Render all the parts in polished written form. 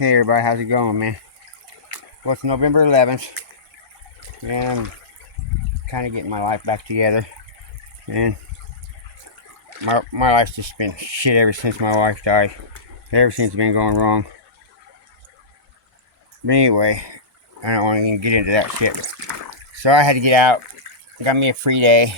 Hey everybody, how's it going, man? Well, it's November 11th, and I'm kind of getting my life back together. And my life's just been shit ever since my wife died. Everything's been going wrong. But anyway, I don't want to even get into that shit. So I had to get out. Got me a free day.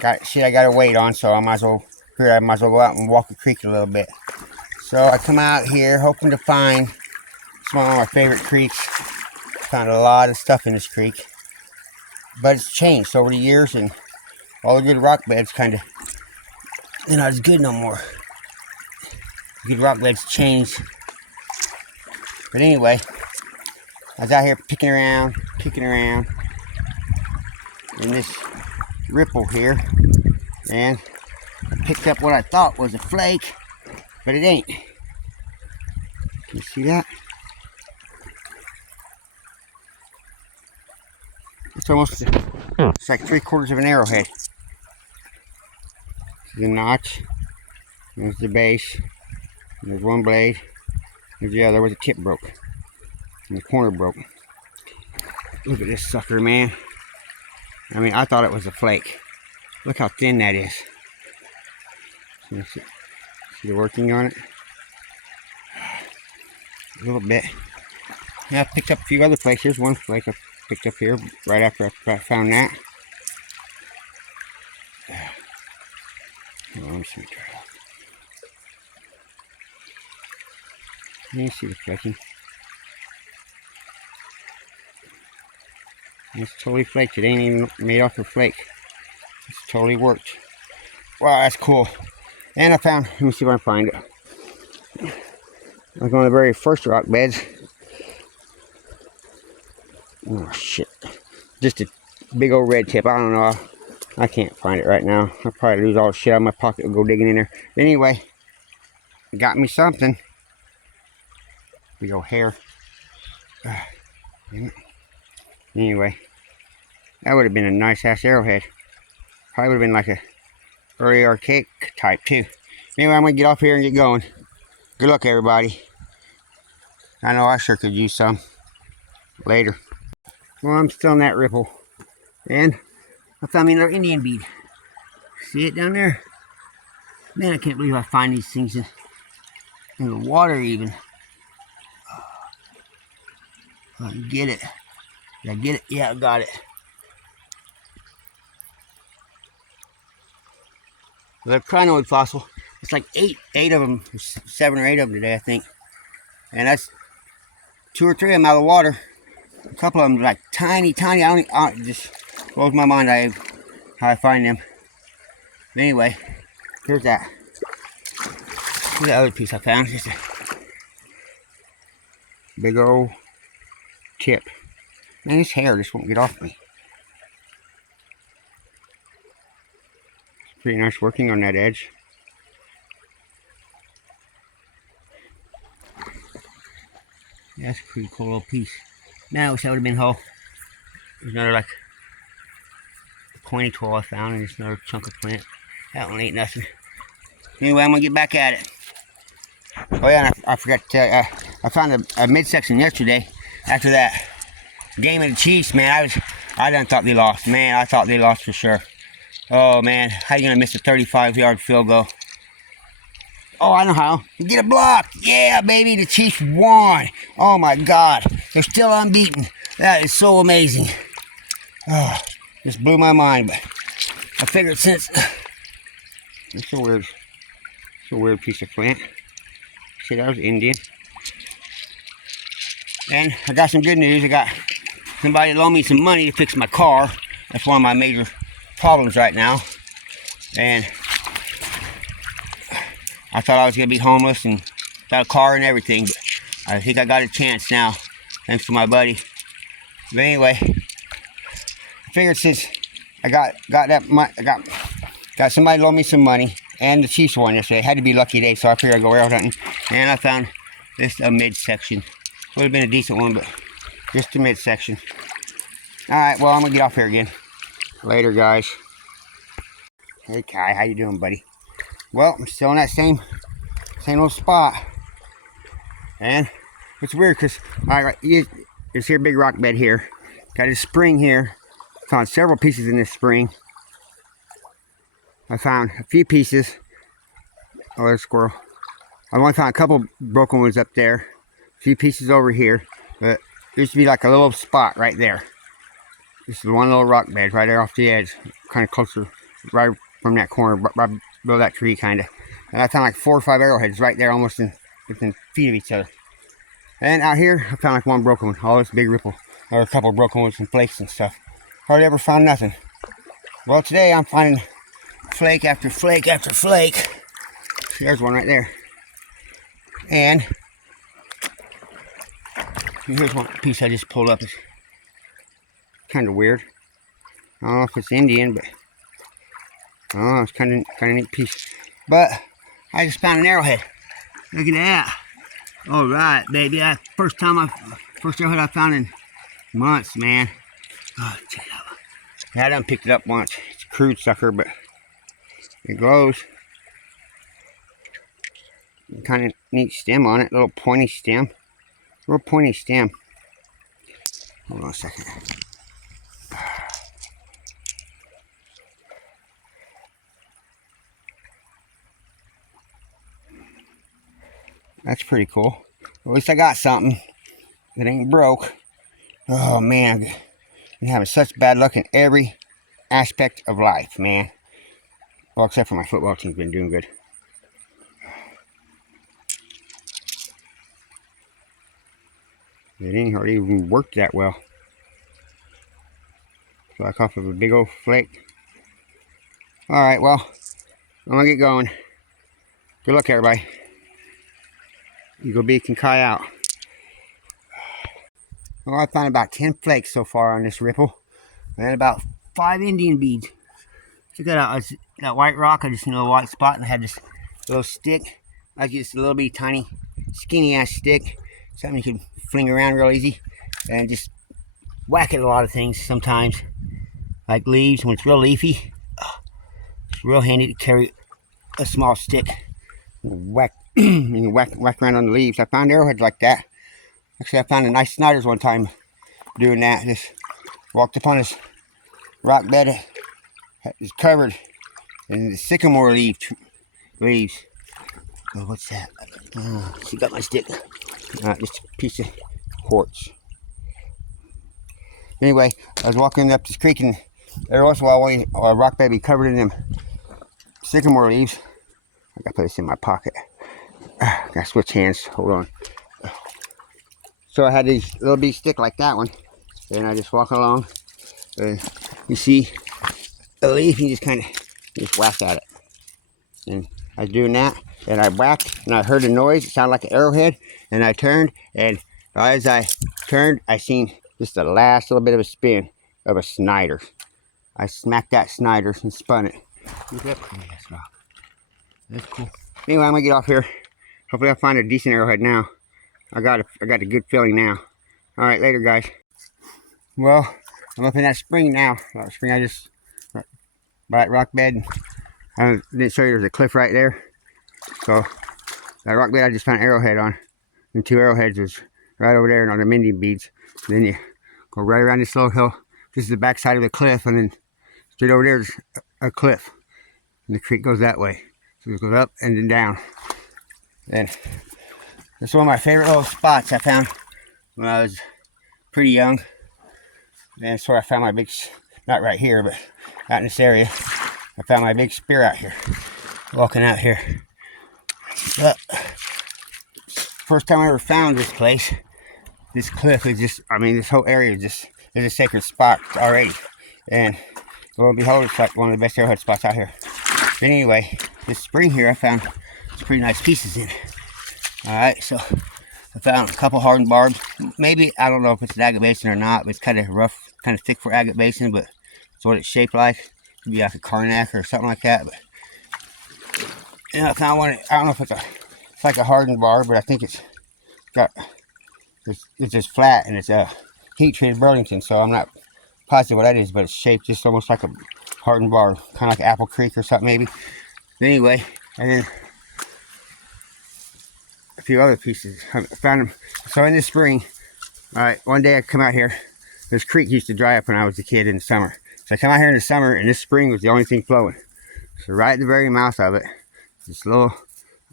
Got shit I got to wait on, so I might as well go out and walk the creek a little bit. So I come out here hoping to find one of my favorite creeks. Found a lot of stuff in this creek, but it's changed over the years, and all the good rock beds kind of, they're not as good no more. Good rock beds changed. But anyway, I was out here kicking around in this ripple here, and I picked up what I thought was a flake, but it ain't. Can you see that? It's almost, it's like 3/4 of an arrowhead. The notch, there's the base, and there's one blade, there's the other where the tip broke, and the corner broke. Look at this sucker, man. I mean, I thought it was a flake. Look how thin that is. See the working on it? A little bit. Yeah, I picked up a few other flakes. Here's one flake I picked up here right after I found that. Oh, let me see. You see the flaking. It's totally flaked. It ain't even made off a flake. It's totally worked. Wow, that's cool. And I found, let me see if I can find it. Like one of the very first rock beds. Oh shit. Just a big old red tip. I don't know. I can't find it right now. I'll probably lose all the shit out of my pocket and go digging in there. But anyway, got me something. Big old hair. Anyway, that would have been a nice ass arrowhead. Probably would have been like a early archaic type too. Anyway, I'm gonna get off here and get going. Good luck, everybody. I know I sure could use some. Later. Well, I'm still in that ripple, and I found me another Indian bead. See it down there? Man, I can't believe I find these things in the water even. I get it. Did I get it? Yeah, I got it. The crinoid fossil. It's like eight of them, 7 or 8 of them today, I think. And that's 2 or 3 of them out of the water. A couple of them like tiny. It just blows my mind how I find them. But anyway, here's that. Here's the other piece I found. Just a big old tip. Man, this hair just won't get off me. It's pretty nice working on that edge. Yeah, that's a pretty cool little piece. Man, I wish that would have been whole. There's another like pointy tool I found, and there's another chunk of flint. That one ain't nothing. Anyway, I'm gonna get back at it. Oh yeah, and I forgot to tell you, I found a midsection yesterday after that game of the Chiefs. Man, I done thought they lost. Man, I thought they lost for sure. Oh man, how you gonna miss a 35-yard field goal? Oh, I know how. You get a block. Yeah, baby, the Chiefs won. Oh my God, they're still unbeaten. That is so amazing. Oh, just blew my mind. But I figured since it's a weird piece of flint. See, that was Indian. And I got some good news. I got somebody to loan me some money to fix my car. That's one of my major problems right now. And I thought I was going to be homeless and without a car and everything, but I think I got a chance now, thanks to my buddy. But anyway, I figured since I got somebody to loan me some money, and the Chiefs won yesterday. It had to be a lucky day, so I figured I'd go arrow hunting. And I found this a midsection. Would have been a decent one, but just a midsection. Alright, well, I'm going to get off here again. Later, guys. Hey, Kai, how you doing, buddy? Well, I'm still in that same old spot. And It's weird because it's here, big rock bed here. Got a spring here. Found several pieces in this spring. I found a few pieces. Oh, there's a squirrel. I only found a couple broken ones up there. A few pieces over here. But there used to be like a little spot right there. This is one little rock bed right there off the edge. Kind of closer, right from that corner, right below that tree kind of. And I found like 4 or 5 arrowheads right there, almost within feet of each other. And out here, I found like one broken one. All this big ripple. Or a couple of broken ones and flakes and stuff. Hardly ever found nothing. Well, today I'm finding flake after flake after flake. There's one right there. And here's one piece I just pulled up. It's kind of weird. I don't know if it's Indian, but oh, it's kind of neat piece. But I just found an arrowhead. Look at that. All right, baby. That's first arrowhead I found in months, man. Oh, check it out. I done picked it up once. It's a crude sucker, but it glows. Kind of neat stem on it. Little pointy stem. Hold on a second. That's pretty cool. At least I got something that ain't broke. Oh man, I'm having such bad luck in every aspect of life, man. Well, except for my football team's been doing good. It ain't hardly even worked that well. Like off of a big old flake. Alright, well, I'm gonna get going. Good luck, everybody. Eagle Beak and Kai out. Well, I found about 10 flakes so far on this ripple. And about 5 Indian beads. Check that out. That white rock, I just know a white spot, and I had this little stick. Like just a little bitty tiny, skinny ass stick. Something you can fling around real easy. And just whack at a lot of things sometimes. Like leaves, when it's real leafy. It's real handy to carry a small stick. Whack, you can whack around on the leaves. I found arrowheads like that. Actually, I found a nice Sniders one time doing that. Just walked upon this rock bed. It's covered in the sycamore leaves. Oh, what's that? Oh, she got my stick. Just a piece of quartz. Anyway, I was walking up this creek, and there was a rock bed be covered in them sycamore leaves. I gotta put this in my pocket. Gotta switch hands. Hold on. So I had these little bitty stick like that one, and I just walk along. You see a leaf, you just whack at it. And I was doing that, and I whacked, and I heard a noise. It sounded like an arrowhead, and I turned, and as I turned, I seen just the last little bit of a spin of a Snider. I smacked that Snider and spun it. Look at that pretty ass rock. That's cool. Anyway, I'm gonna get off here. Hopefully I find a decent arrowhead now. I got a good feeling now. All right, later, guys. Well, I'm up in that spring now. That spring I just by that rock bed. I didn't show you there's a cliff right there. So that rock bed I just found an arrowhead on, and 2 arrowheads was right over there, and on the Indian beads. And then you go right around this little hill. This is the back side of the cliff, and then straight over there is a cliff, and the creek goes that way. So it goes up and then down. And it's one of my favorite little spots I found when I was pretty young. And it's where I found my big, not right here, but out in this area. I found my big spear out here, walking out here. But first time I ever found this place, this cliff is just, I mean, this whole area is just, is a sacred spot already. And lo and behold, it's like one of the best arrowhead spots out here. But anyway, this spring here, I found some pretty nice pieces in it. Alright, so I found a couple hardened barbs. Maybe, I don't know if it's an agate basin or not, but it's kind of rough, kind of thick for agate basin, but it's what it's shaped like. Could be like a Karnak or something like that. But and I found one, I don't know if it's like a hardened barb, but I think it's just flat, and it's a heat treated Burlington, so I'm not positive what that is, but it's shaped just almost like a hardened barb, kind of like Apple Creek or something maybe. But anyway, and then few other pieces. I found them. So in the spring, all right, one day I come out here. This creek used to dry up when I was a kid in the summer. So I come out here in the summer, and this spring was the only thing flowing. So right at the very mouth of it, this little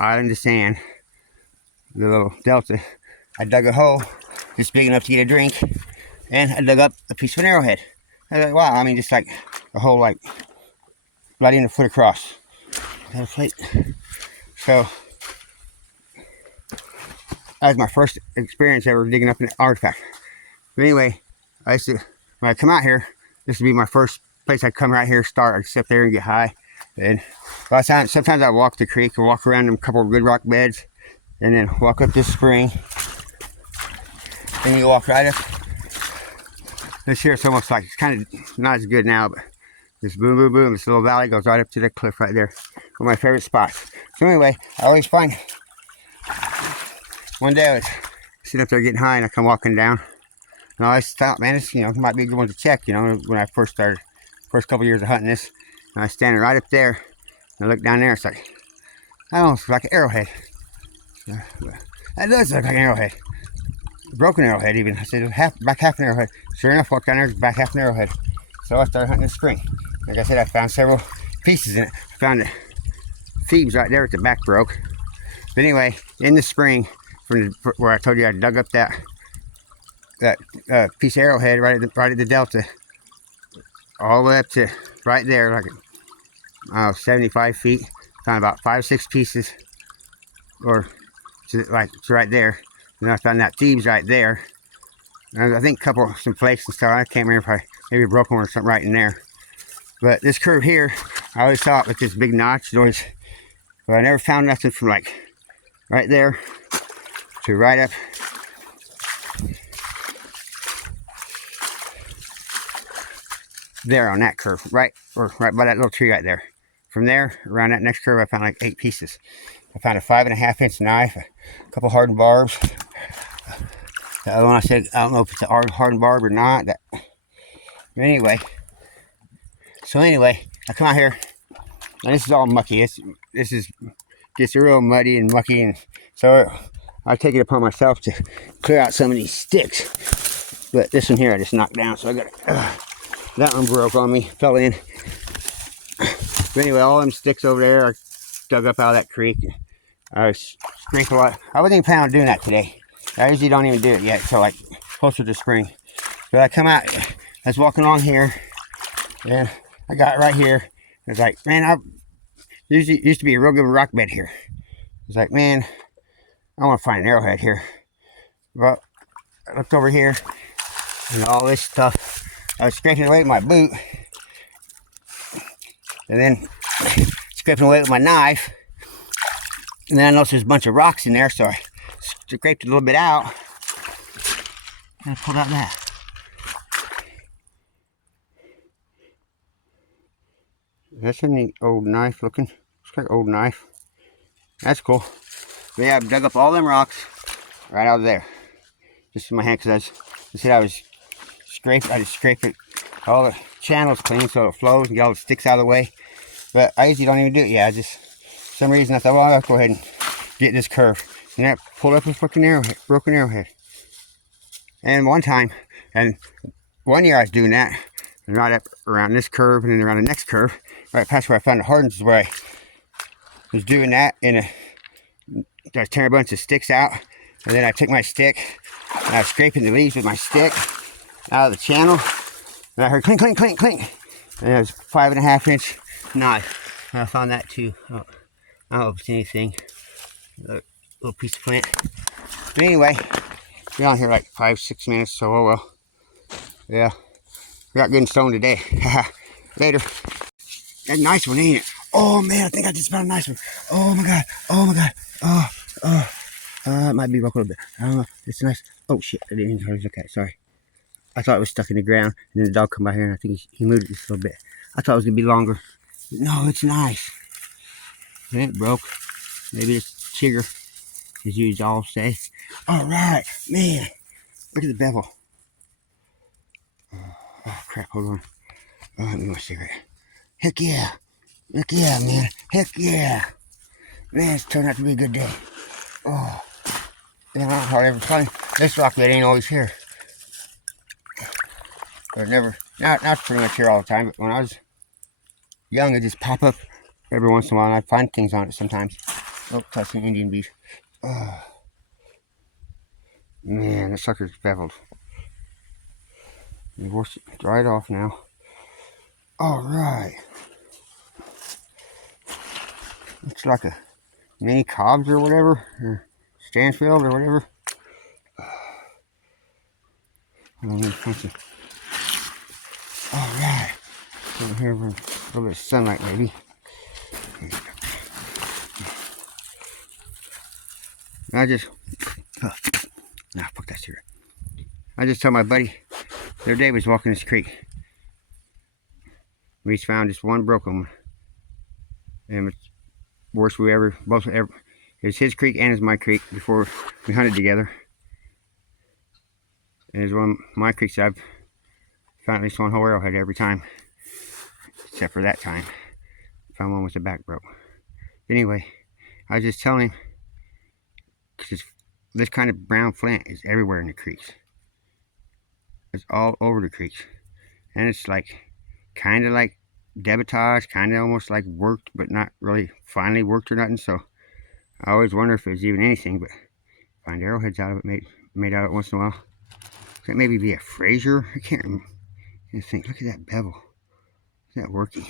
island of sand, the little delta, I dug a hole just big enough to get a drink, and I dug up a piece of an arrowhead. I was like, wow, I mean, just like a hole like right in a foot across. Got a plate. So that was my first experience ever digging up an artifact. But anyway, I used to, when I come out here, this would be my first place I'd come right here, start. I'd sit there and get high. And a lot of times, sometimes I'd walk the creek or walk around them couple of good rock beds, and then walk up this spring. Then you walk right up. This here, it's almost like, it's kind of not as good now, but this boom, boom, boom, this little valley goes right up to the cliff right there. One of my favorite spots. So anyway, I always find, one day I was sitting up there getting high, and I come walking down, and I always thought, man, this, it might be a good one to check, when I first started, first couple years of hunting this. And I was standing right up there, and I look down there, it's like, that almost looks like an arrowhead. That does look like an arrowhead. Broken arrowhead even. I said, back half an arrowhead. Sure enough, walked down there, back half an arrowhead. So I started hunting this spring. Like I said, I found several pieces in it. I found the thieves right there at the back broke. But anyway, in the spring, from where I told you I dug up that piece of arrowhead right at the delta, all the way up to right there, like 75 feet. Found about 5 or 6 pieces, or like it's right there. And I found that thieves right there. And I think some flakes and stuff. I can't remember if I maybe broke one or something right in there. But this curve here, I always thought with this big notch, but I never found nothing from like right there to right up there on that curve, right by that little tree right there. From there, around that next curve, I found like 8 pieces. I found a 5.5-inch knife, a couple hardened barbs. The other one I said, I don't know if it's a hardened barb or not. Anyway, I come out here, and this is all mucky. This is just real muddy and mucky, and so I take it upon myself to clear out some of these sticks. But this one here I just knocked down, so I got that one broke on me, fell in. But anyway, all them sticks over there, I dug up out of that creek. I scraped a lot. I wasn't even planning on doing that today. I usually don't even do it yet until like closer to spring. But I come out, I was walking along here, and I got right here. I was like, man, used to be a real good rock bed here. I was like, man, I want to find an arrowhead here. But I looked over here, and all this stuff, I was scraping away with my boot, and then scraping away with my knife, and then I noticed there's a bunch of rocks in there, so I scraped a little bit out, and I pulled out that. That's a neat old knife looking. Looks like an old knife. That's cool. But yeah, I dug up all them rocks right out of there. Just in my hand, because I just scrape it, all the channels clean so it flows and get all the sticks out of the way. But I usually don't even do it. Yeah, for some reason I thought, well, I'll go ahead and get this curve. And I pulled up a fucking broken arrowhead. And one year I was doing that, and right up around this curve, and then around the next curve, right past where I found the hardens, is where I was doing that, and I was tearing a bunch of sticks out, and then I took my stick, and I was scraping the leaves with my stick out of the channel, and I heard clink, clink, clink, clink, and it was a 5.5-inch knife. And I found that too. I don't know if it's anything, a little piece of flint. But anyway, been on here like 5-6 minutes, so oh well. Yeah, we got good and stoned today. Later. That nice one, ain't it? Oh man, I think I just found a nice one. Oh my god, oh my god, it might be broke a little bit. I don't know, it's nice. Oh shit, I didn't even look at it, sorry. I thought it was stuck in the ground, and then the dog come by here, and I think he moved it just a little bit. I thought it was gonna be longer. But no, it's nice. And it broke. Maybe it's chigger, as you all say. All right, man. Look at the bevel. Oh crap! Hold on. Oh, let me get my cigarette. Heck yeah! Heck yeah, man! Heck yeah! Man, it's turned out to be a good day. Oh, I don't hardly ever find this rock that ain't always here. But never, not pretty much here all the time, but when I was young, it just pop up every once in a while, and I'd find things on it sometimes. Oh, that's an Indian beef. Oh, man, this sucker's beveled. Dry it off now. All right. Looks like a mini Cobbs or whatever, or Stansfield or whatever. I don't know, fancy. All right. Over here for a little bit of sunlight, maybe. I just, fuck that cigarette. I just told my buddy the other day, was walking this creek. We found just one broken one, and it's worst we ever, it was his creek and it's my creek before we hunted together. And it's one of my creeks that I've found at least one whole arrowhead every time, except for that time. Found one with the back broke. Anyway, I was just telling him, because this kind of brown flint is everywhere in the creeks. It's all over the creeks. And it's like, kind of like debitage, kind of almost like worked, but not really finally worked or nothing. So I always wonder if there's even anything, but find arrowheads out of it, made out of it once in a while. Could that maybe be a Fraser? I can't remember. I think, look at that bevel. Is that working?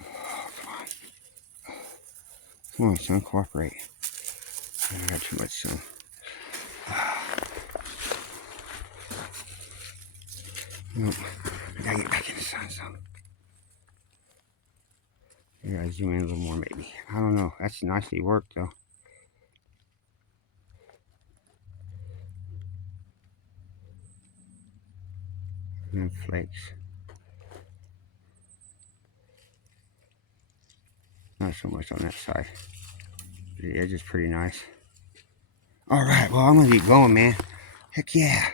Oh, come on. Come on, son, cooperate. I got too much sun. Nope. I gotta get back in the sun some. I gotta zoom in a little more, maybe. I don't know. That's nicely worked, though. And flakes. Not so much on that side. The edge is pretty nice. Alright, well, I'm gonna get going, man. Heck yeah.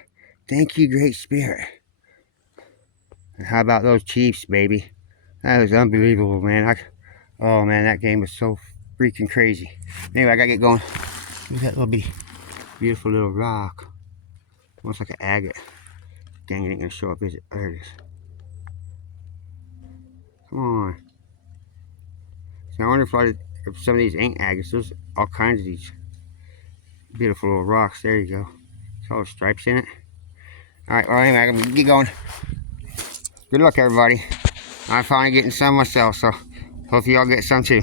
Thank you, Great Spirit. And how about those Chiefs, baby? That was unbelievable, man. Oh, man, that game was so freaking crazy. Anyway, I gotta get going. Look at that little beautiful little rock. Almost like an agate. Dang, it ain't gonna show up, is it? There it is. Come on. So I wonder if some of these ain't agates. There's all kinds of these beautiful little rocks. There you go. It's all stripes in it. Alright, well, anyway, I'm gonna get going. Good luck, everybody. I'm finally getting some myself, so hope y'all get some too.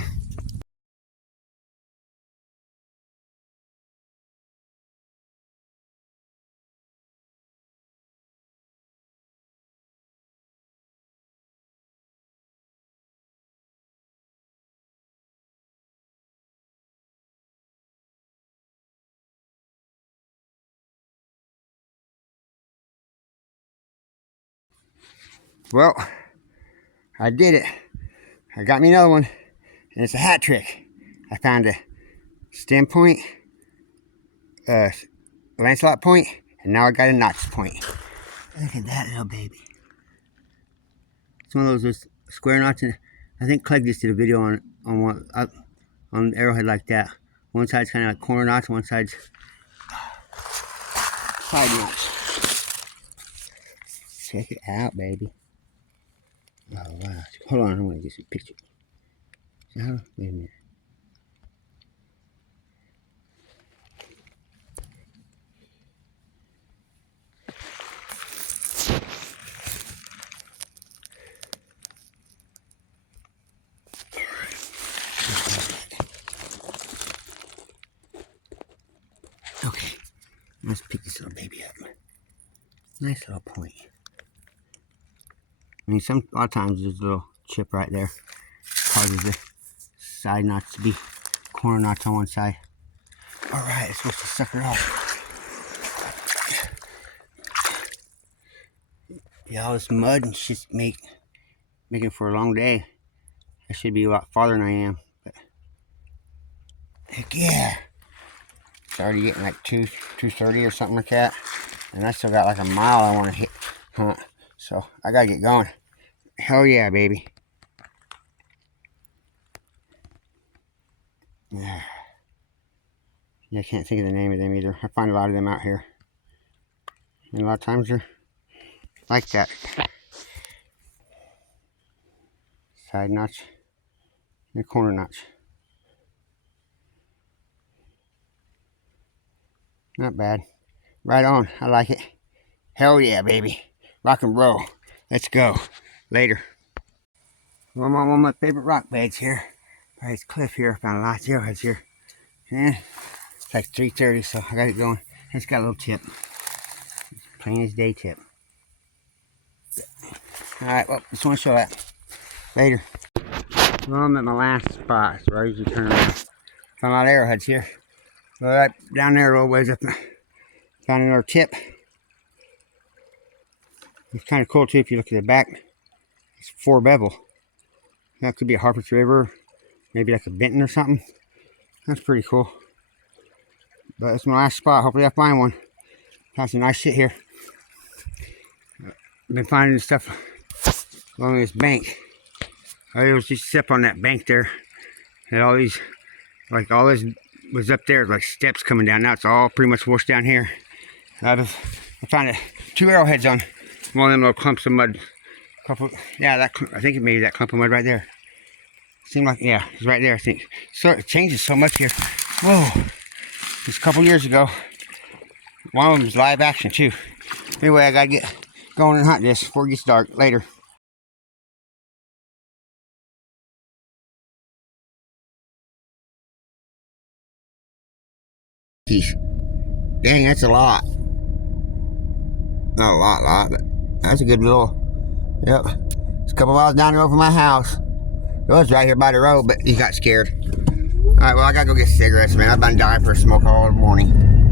Well, I did it. I got me another one, and it's a hat trick. I found a stem point, Lancelot point, and now I got a notch point. Look at that little baby. It's one of those square knots, and I think Clegg just did a video on one on arrowhead like that. One side's kind of like corner knots, one side's side knots. Check it out, baby. Oh wow! Hold on, I want to get some picture. Wait a minute. Okay, let's pick this little baby up. Nice little point. I mean, a lot of times there's a little chip right there. Causes the side knots to be corner knots on one side. Alright, it's supposed to suck her off. Yeah, all this mud and shit's making for a long day. I should be a lot farther than I am. But heck yeah. It's already getting like 2:30 or something like that. And I still got like a mile I want to hit hunt. So I gotta get going. Hell yeah, baby. Yeah, I can't think of the name of them either. I find a lot of them out here. And a lot of times they're like that. Side notch and a corner notch. Not bad. Right on. I like it. Hell yeah, baby. Rock and roll. Let's go. Later. Well, I'm on one of my favorite rock beds here. By this cliff here. I found a lot of arrowheads here. And it's like 3:30, so I got it going. It's got a little tip. Plain as day tip. Alright, well, just want to show that. Later. Well, I'm at my last spot, so I usually turn around. Found a lot of arrowheads here. Well, right down there a little ways up, found another tip. It's kind of cool too if you look at the back. It's 4 bevel. That could be a Harpers River, maybe like a Benton or something. That's pretty cool. But it's my last spot. Hopefully I find one. Found some nice shit here. I've been finding stuff along this bank. I was just up on that bank there. And all these, like all this was up there, like steps coming down. Now it's all pretty much washed down here. I found 2 arrowheads on one of them little clumps of mud. Yeah, I think it may be that clump of mud right there. Seemed like, yeah, it's right there, I think. So it changes so much here. Whoa. Just a couple years ago. One of them was live action too. Anyway, I gotta get going and hunt this before it gets dark. Later. Dang, that's a lot. Not a lot, but that's a good little. Yep. It's a couple miles down the road from my house. It was right here by the road, but he got scared. Alright, well, I gotta go get cigarettes, man. I've been dying for a smoke all morning.